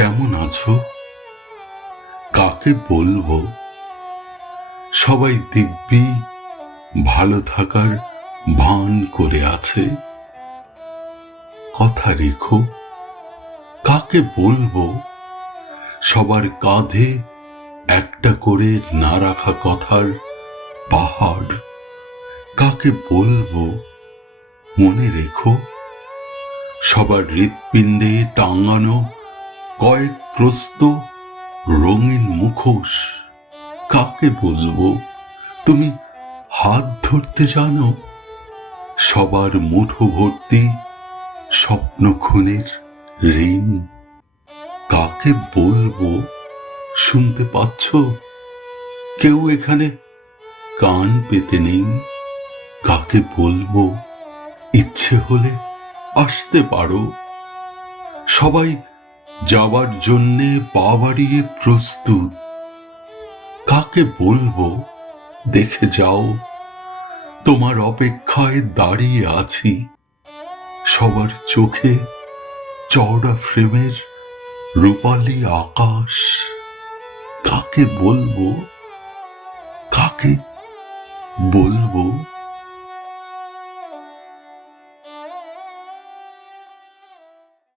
কেমন আছো? কাকে বলবো? সবাই দিব্যি ভালো থাকার ভান করে আছে। কথা রেখো, কাকে বলবো? সবার কাঁধে একটা করে না রাখা কথার পাহাড়। কাকে বলবো? মনে রেখো, সবার হৃৎপিণ্ডে টাঙানো কয়েক প্রস্ত রঙিন মুখোশ। কাকে বলবো? তুমি হাত ধরতে জানো? সবার মুঠো ভর্তি স্বপ্ন খুনের ঋণ। কাকে বলবো? শুনতে পাচ্ছ? কেউ এখানে কান পেতে নেই। কাকে বলবো? ইচ্ছে হলে আসতে পারো। সবাই যাবার জন্যে পা বাড়িয়ে প্রস্তুত। কাকে বলবো? দেখে যাও, তোমার অপেক্ষায় দাঁড়িয়ে আছি। সবার চোখে চওড়া ফ্রেমের রূপালী আকাশ। কাকে বলবো? কাকে বলবো?